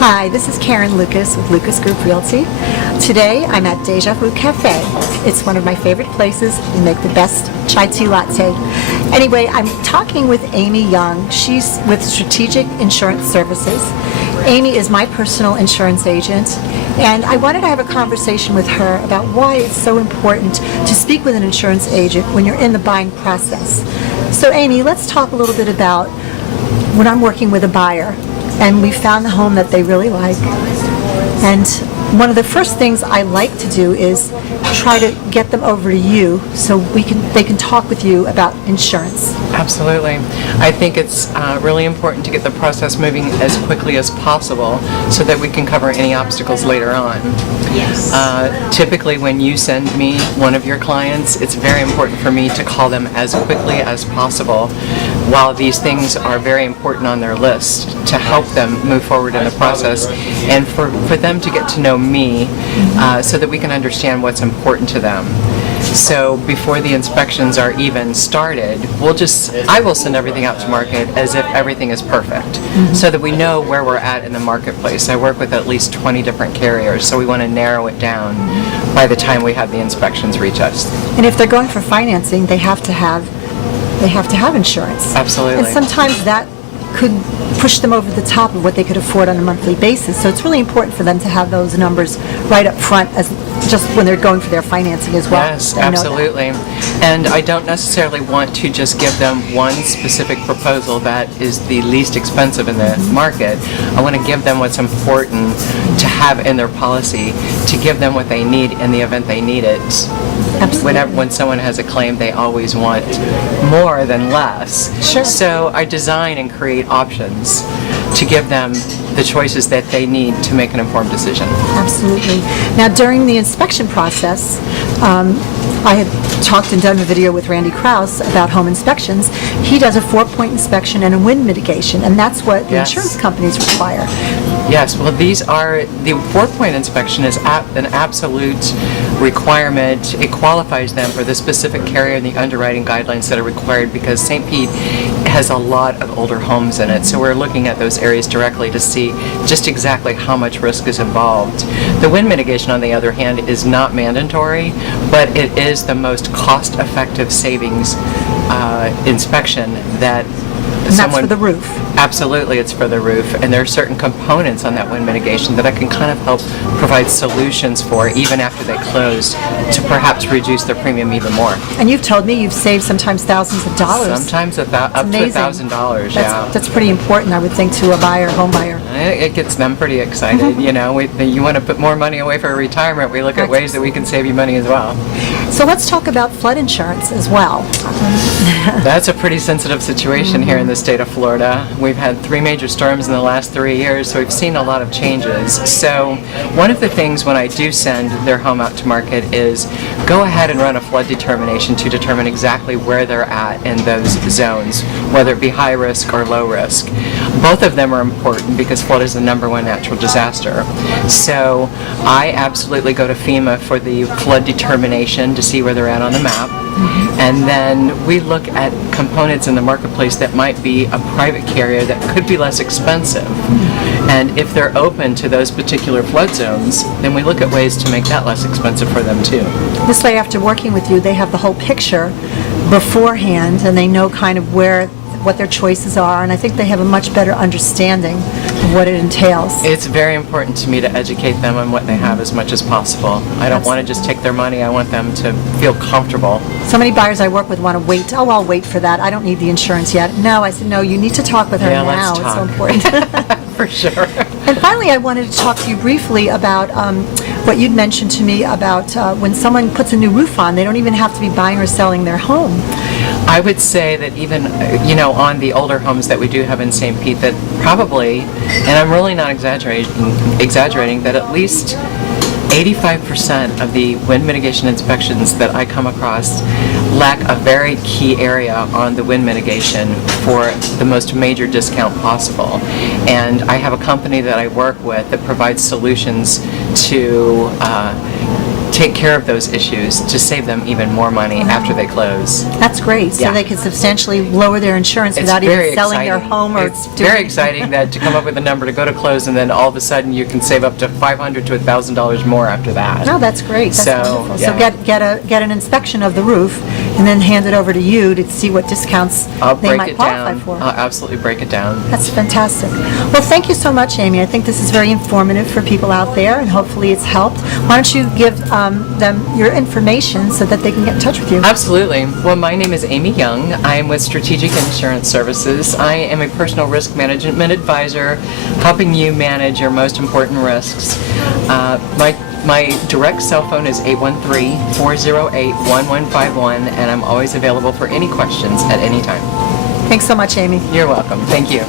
Hi, this is Karen Lucas with Lucas Group Realty. Today I'm at Deja Vu Cafe. It's one of my favorite places. They make the best chai tea latte. Anyway, I'm talking with Amy Young. She's with Strategic Insurance Services. Amy is my personal insurance agent, and I wanted to have a conversation with her about why it's so important to speak with an insurance agent when you're in the buying process. So Amy, let's talk a little bit about when I'm working with a buyer and we found the home that they really like. And one of the first things I like to do is try to get them over to you so they can talk with you about insurance. Absolutely. I think it's really important to get the process moving as quickly as possible so that we can cover any obstacles later on. Yes. Typically when you send me one of your clients, it's very important for me to call them as quickly as possible while these things are very important on their list to help them move forward in the process and for them to get to know me so that we can understand what's important to them. So before the inspections are even started, I will send everything out to market as if everything is perfect so that we know where we're at in the marketplace. I work with at least 20 different carriers, so we want to narrow it down by the time we have the inspections reach us. And if they're going for financing, they have to have insurance. Absolutely. And sometimes that could push them over the top of what they could afford on a monthly basis. So it's really important for them to have those numbers right up front, as just when they're going for their financing as well. Yes, absolutely. And I don't necessarily want to just give them one specific proposal that is the least expensive in the market. I want to give them what's important to have in their policy, to give them what they need in the event they need it. Absolutely. When someone has a claim, they always want more than less. Sure. So I design and create options to give them the choices that they need to make an informed decision. Absolutely. Now, during the inspection process, I had talked and done a video with Randy Krause about home inspections. He does a 4-point inspection and a wind mitigation, and that's what the insurance companies require. Yes, well, the 4-point inspection is an absolute requirement. It qualifies them for the specific carrier and the underwriting guidelines that are required because St. Pete has a lot of older homes in it, so we're looking at those areas directly to see just exactly how much risk is involved. The wind mitigation, on the other hand, is not mandatory, but it is the most cost-effective savings inspection that And that's for the roof. Absolutely, it's for the roof, and there are certain components on that wind mitigation that I can kind of help provide solutions for even after they close to perhaps reduce their premium even more. And you've told me you've saved sometimes thousands of dollars. Sometimes up to $1,000, yeah. That's pretty important, I would think, to a home buyer. It gets them pretty excited. You know, you want to put more money away for retirement, we look at ways that we can save you money as well. So let's talk about flood insurance as well. That's a pretty sensitive situation here in the state of Florida. We've had 3 major storms in the last 3 years, so we've seen a lot of changes. So one of the things when I do send their home out to market is go ahead and run a flood determination to determine exactly where they're at in those zones, whether it be high risk or low risk. Both of them are important because flood is the #1 natural disaster. So I absolutely go to FEMA for the flood determination to see where they're at on the map. And then we look at components in the marketplace that might be a private carrier that could be less expensive. And if they're open to those particular flood zones, then we look at ways to make that less expensive for them too. This way, after working with you, they have the whole picture beforehand, and they know kind of what their choices are, and I think they have a much better understanding of what it entails. It's very important to me to educate them on what they have as much as possible. I don't want to just take their money. I want them to feel comfortable. So many buyers I work with want to wait. Oh, I'll wait for that. I don't need the insurance yet. No, I said, no, you need to talk with her now. Let's talk. It's so important. For sure. And finally, I wanted to talk to you briefly about what you'd mentioned to me about when someone puts a new roof on, they don't even have to be buying or selling their home. I would say that even, on the older homes that we do have in St. Pete, that probably, and I'm really not exaggerating, that at least 85% of the wind mitigation inspections that I come across lack a very key area on the wind mitigation for the most major discount possible. And I have a company that I work with that provides solutions to take care of those issues to save them even more money after they close. That's great. So Yeah. they can substantially lower their insurance It's without very even selling their exciting. home or It's doing very exciting that to come up with a number to go to close, and then all of a sudden you can save up to $500 to $1,000 more after that. No, that's great. That's So, wonderful. yeah. So get an inspection of the roof and then hand it over to you to see what discounts I'll they break might it qualify down. for. I'll absolutely break it down. That's fantastic. Well, thank you so much, Amy. I think this is very informative for people out there, and hopefully it's helped. Why don't you give them your information so that they can get in touch with you? Absolutely. Well, my name is Amy Young. I am with Strategic Insurance Services. I am a personal risk management advisor, helping you manage your most important risks. My direct cell phone is 813-408-1151, and I'm always available for any questions at any time. Thanks so much, Amy. You're welcome. Thank you.